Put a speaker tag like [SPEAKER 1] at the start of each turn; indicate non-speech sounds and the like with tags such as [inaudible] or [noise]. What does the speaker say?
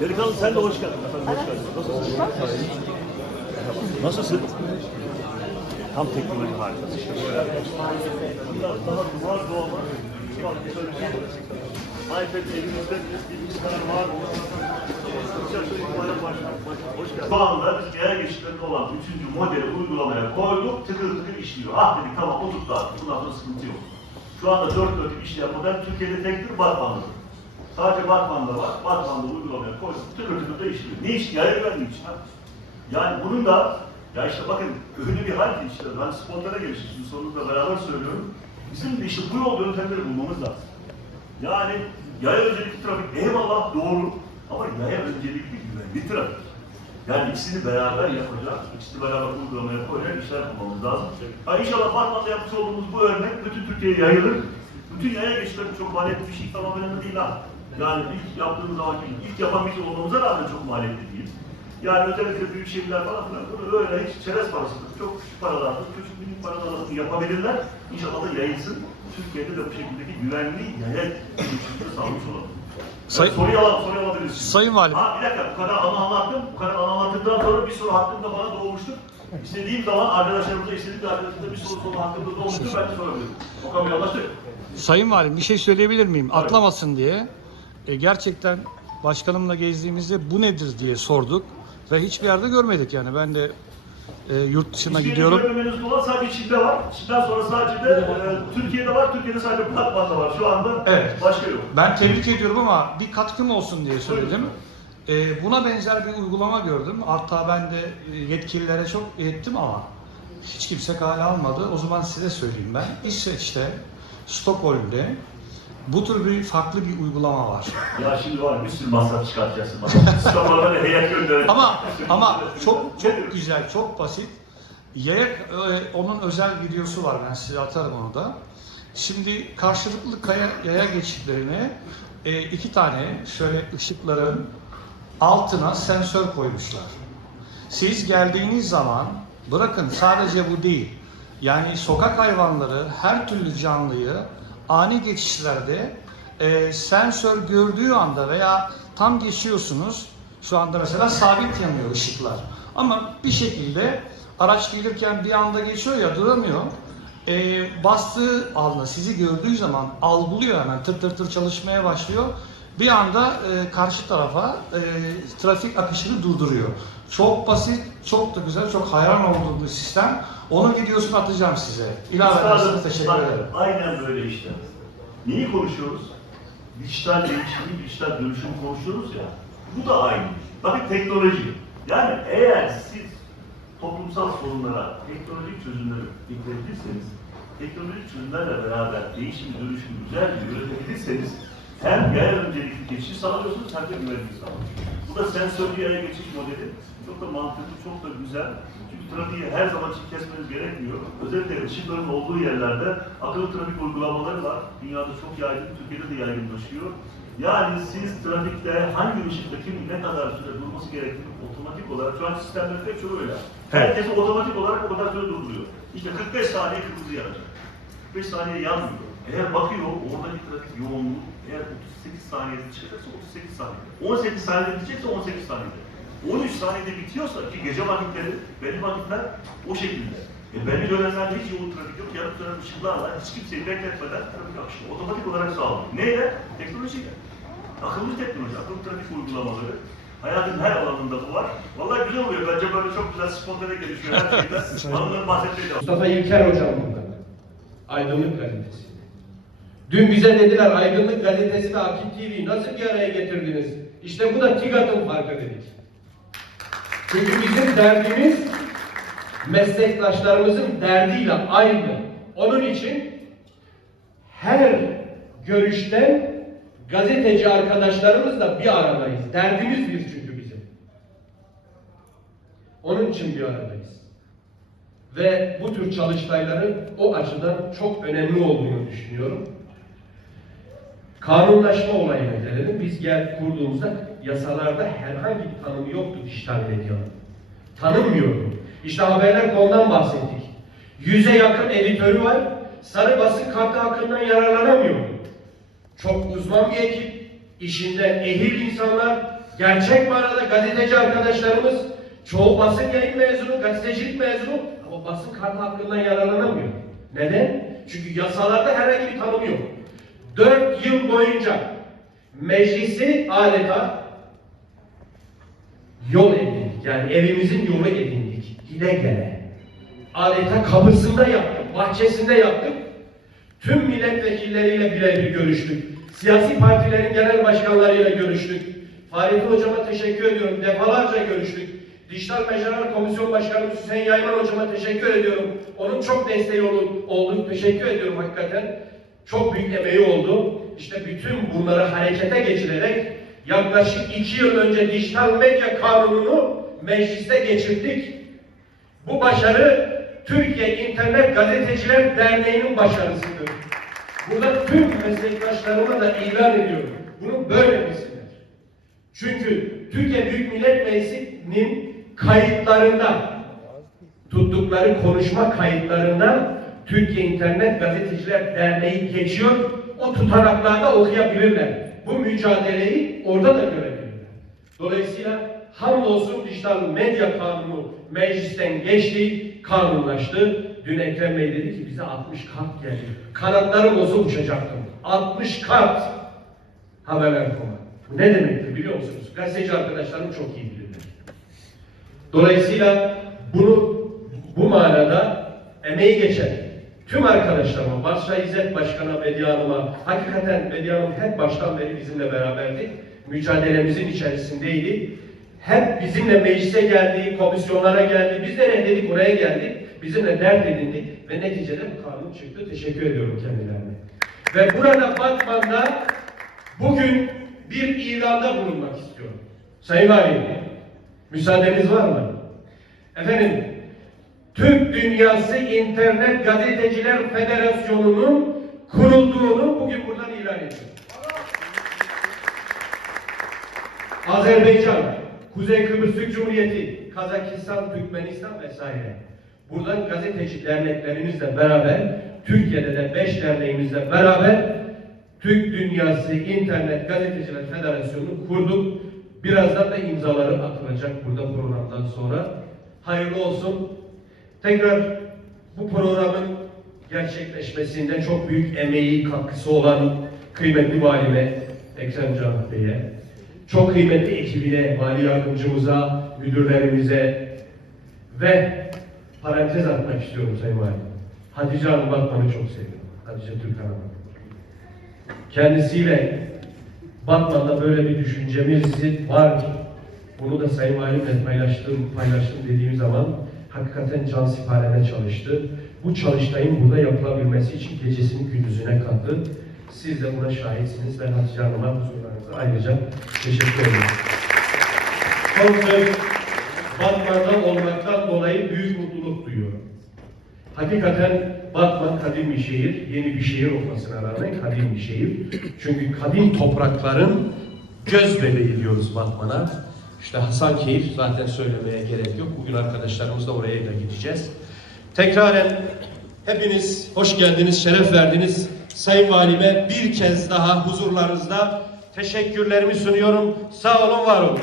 [SPEAKER 1] Delikanlı sen de hoş geldin. Hoş geldin. Nasılsın? Nasılsın? Tam teknoloji harikası. Daha duvar doğma. Şu an bir böyle şey var. Şu anda biz yaya geçişlerinde olan 3. modeli uygulamaya koyduk. Tıkır tıkır işliyor. Ah dedik tamam oturttu artık. Bundan sonra sıkıntı yok. Şu anda 4 dörtlük işleyen model Türkiye'de tektir Batman'dır. Sadece Batman'da var. Batman'da uygulamaya. Tıkır tıkır da işliyor. Ne iş? Yaya güvenliği için. ha. Yani bunun da ya işte bakın öyle bir hal ki işte ben spontane gelişim sonunda beraber söylüyorum. Bizim de işte bu yol yöntemleri bulmamız lazım. Yani yaya öncelikli trafik eyvallah doğru ama yaya öncelikli güvenli trafik. Yani ikisini beraber yapacak, ikisini beraber uygulamaya koyacak işler bulmamız lazım. Ha inşallah Batman'da yapmış olduğumuz bu örnek bütün Türkiye'ye yayılır. Bütün yaya geçişleri çok maliyetli bir şey tamam önemli değil ha. Yani ilk yaptığımız zaman ilk yapan biz olmamıza rağmen çok maliyetli değil. Yani özellikle büyük şehirler falan filan bunu öyle hiç çerez parasıdır. Çok küçük paralardır, küçük minik paralardır yapabilirler. İnşallah da yayılsın. Türkiye'de de bu şekildeki güvenli yaya geçişleri sağlamış olalım.
[SPEAKER 2] Say-
[SPEAKER 1] Evet, soruyu alalım, soruyu alabiliriz.
[SPEAKER 2] Sayın Valim.
[SPEAKER 1] Ha bir dakika, bu kadar anı anlattım. Bu kadar anı anlattıktan sonra bir soru hakkında bana doğmuştur. İstediğim zaman arkadaşlarımıza, istediğim arkadaşlarımıza bir soru soru hakkında doğmuştur. Ben de sorabilirim. Okan Bey anlaştık.
[SPEAKER 2] Sayın Valim bir şey söyleyebilir miyim? Atlamasın diye. E, gerçekten başkanımla gezdiğimizde bu nedir diye sorduk ve hiçbir yerde görmedik yani. Ben de e, yurt dışına
[SPEAKER 1] Hiçbir
[SPEAKER 2] gidiyorum.
[SPEAKER 1] görmemeniz olan sadece Çin'de var. Çin'den sonra sadece de e, Türkiye'de var. Türkiye'de sadece Batman'da var. Şu anda
[SPEAKER 2] Evet.
[SPEAKER 1] başka yok.
[SPEAKER 2] Ben tebrik ediyorum ama bir katkım olsun diye söyledim. E, buna benzer bir uygulama gördüm. Hatta ben de e, yetkililere çok ilettim ama hiç kimse kale almadı. O zaman size söyleyeyim ben. İsveç'te, Stockholm'de bu tür bir farklı bir uygulama var.
[SPEAKER 1] Ya şimdi var bir sürü masraf çıkartacaksın bana. Sıralarda heyet gönderin.
[SPEAKER 2] Ama ama çok çok güzel, çok basit. Yaya, e, onun özel videosu var ben size atarım onu da. Şimdi karşılıklı kaya, yaya geçitlerine e, iki tane şöyle ışıkların altına sensör koymuşlar. Siz geldiğiniz zaman bırakın sadece bu değil. Yani sokak hayvanları her türlü canlıyı ani geçişlerde e, sensör gördüğü anda veya tam geçiyorsunuz şu anda mesela sabit yanıyor ışıklar. Ama bir şekilde araç gelirken bir anda geçiyor ya duramıyor. E, bastığı anda sizi gördüğü zaman algılıyor hemen tır tır tır çalışmaya başlıyor. Bir anda e, karşı tarafa e, trafik akışını durduruyor. Çok basit, çok da güzel, çok hayran olduğum bir sistem. Onun videosunu atacağım size. İlave ederseniz teşekkür ederim.
[SPEAKER 1] Aynen böyle işte. Neyi konuşuyoruz? Dijital değişimi, dijital dönüşümü konuşuyoruz ya. Bu da aynı. Bakın teknoloji. Yani eğer siz toplumsal sorunlara teknolojik çözümleri ekleyebilirseniz, teknolojik çözümlerle beraber değişimi, dönüşümü güzelce yönetebilirseniz hem yaya öncelikli geçiş sağlıyorsunuz hem de güvenlik sağlıyorsunuz. Bu da sensörlü yaya geçiş modeli. Çok da mantıklı, çok da güzel. Çünkü trafiği her zaman için kesmeniz gerekmiyor. Özellikle ışıkların olduğu yerlerde akıllı trafik uygulamaları var. Dünyada çok yaygın, Türkiye'de de yaygınlaşıyor. Yani siz trafikte hangi ışıkta kimin ne kadar süre durması gerektiğini otomatik olarak, şu an sistemlerde hep çok öyle. Herkes otomatik olarak o kadar süre durduruyor. İşte 45 saniye kırmızı yanacak. 45 saniye yanmıyor. Eğer bakıyor oradaki trafik yoğunluğu eğer 38 saniyede çıkacaksa 38 saniyede. 18 saniyede bitecekse 18 saniyede. 13 saniyede bitiyorsa ki gece vakitleri, belli vakitler o şekilde. E belli dönemlerde hiç yoğun trafik yok. Yarım dönem ışıklarla hiç kimseyi bekletmeden trafik akışı otomatik olarak sağlanıyor. Neyle? Teknolojiyle. Akıllı teknoloji, akıllı trafik uygulamaları. Hayatın her alanında bu var. Vallahi güzel oluyor. Bence böyle çok güzel spontane gelişiyor her şeyden. [laughs] Anıların bahsetmeyi de
[SPEAKER 3] Mustafa İlker hocam burada. Aydınlık gazetesi. Dün bize dediler Aydınlık gazetesi ve Akit TV'yi nasıl bir araya getirdiniz? İşte bu da TİGAD'ın farkı dedik. Çünkü bizim derdimiz meslektaşlarımızın derdiyle aynı. Onun için her görüşten gazeteci arkadaşlarımızla bir aradayız. Derdimiz bir çünkü bizim. Onun için bir aradayız. Ve bu tür çalıştayların o açıdan çok önemli olduğunu düşünüyorum. Kanunlaşma olayına gelelim. Biz gel kurduğumuzda yasalarda herhangi bir tanımı yoktu dijital medyanın. Tanınmıyordu. İşte haberler.com'dan bahsettik. Yüze yakın editörü var. Sarı basın kartı hakkından yararlanamıyordu. Çok uzman bir ekip, işinden ehil insanlar, gerçek manada gazeteci arkadaşlarımız çoğu basın yayın mezunu, gazetecilik mezunu ama basın kart hakkından yararlanamıyor. Neden? Çünkü yasalarda herhangi bir tanım yok. Dört yıl boyunca meclisi adeta yol edindik. Yani evimizin yolu edindik. Gide gele. Adeta kapısında yaptık, bahçesinde yaptık. Tüm milletvekilleriyle birebir görüştük. Siyasi partilerin genel başkanlarıyla görüştük. Fahrettin Hocama teşekkür ediyorum. Defalarca görüştük. Dijital Mecralar Komisyon Başkanımız Hüseyin Yayman Hocama teşekkür ediyorum. Onun çok desteği oldu. Teşekkür ediyorum hakikaten. Çok büyük emeği oldu. İşte bütün bunları harekete geçirerek yaklaşık iki yıl önce dijital medya kanununu mecliste geçirdik. Bu başarı Türkiye İnternet Gazeteciler Derneği'nin başarısıdır. Burada tüm meslektaşlarıma da ilan ediyorum. Bunu böyle bilsinler. Çünkü Türkiye Büyük Millet Meclisi'nin kayıtlarında tuttukları konuşma kayıtlarında Türkiye İnternet Gazeteciler Derneği geçiyor. O tutanaklarda okuyabilirler. Bu mücadeleyi orada da görebilirler. Dolayısıyla hamdolsun dijital medya kanunu meclisten geçti, kanunlaştı. Dün Ekrem Bey dedi ki bize 60 kart geldi. Kanatlarım olsa uçacaktım. 60 kart haberler.com'a. Bu ne demektir biliyor musunuz? Gazeteci arkadaşlarım çok iyi bilirler. Dolayısıyla bunu bu manada emeği geçen tüm arkadaşlarıma, başta İzzet Başkan'a, Medya Hanım'a, hakikaten Medya Hanım hep baştan beri bizimle beraberdi. Mücadelemizin içerisindeydi. Hep bizimle meclise geldi, komisyonlara geldi. Biz de ne dedik oraya geldik. Bizimle dert edindi ve neticede bu kanun çıktı. Teşekkür ediyorum kendilerine. Ve burada Batman'da bugün bir ilanda bulunmak istiyorum. Sayın Valim, müsaadeniz var mı? Efendim, Türk Dünyası İnternet Gazeteciler Federasyonu'nun kurulduğunu bugün buradan ilan ediyorum. Azerbaycan, Kuzey Kıbrıs Türk Cumhuriyeti, Kazakistan, Türkmenistan vesaire. Buradan gazeteci derneklerimizle beraber, Türkiye'de de beş derneğimizle beraber Türk Dünyası İnternet Gazeteciler Federasyonu'nu kurduk. Birazdan da imzaları atılacak burada programdan sonra. Hayırlı olsun. Tekrar bu programın gerçekleşmesinde çok büyük emeği, katkısı olan kıymetli valime Ekrem Can Bey'e, çok kıymetli ekibine, vali yardımcımıza, müdürlerimize ve parantez atmak istiyorum Sayın Valim. Hatice Hanım Batman'ı çok seviyorum. Hatice Türk Hanım'ı. Kendisiyle Batman'da böyle bir düşüncemiz var. Bunu da Sayın Valimle paylaştım, paylaştım dediğim zaman hakikaten can siparene çalıştı. Bu çalıştayın burada yapılabilmesi için gecesini gündüzüne kattı. Siz de buna şahitsiniz. Ben Hatice Hanım'a huzurlarınızda ayrıca teşekkür ederim. Son söz Batman'da olmaktan dolayı büyük mutluluk duyuyorum. Hakikaten Batman kadim bir şehir, yeni bir şehir olmasına rağmen kadim bir şehir. Çünkü kadim toprakların göz bebeği diyoruz Batman'a. İşte Hasankeyf zaten söylemeye gerek yok. Bugün arkadaşlarımız da oraya da gideceğiz. Tekraren hepiniz hoş geldiniz, şeref verdiniz. Sayın Valime bir kez daha huzurlarınızda teşekkürlerimi sunuyorum. Sağ olun, var olun.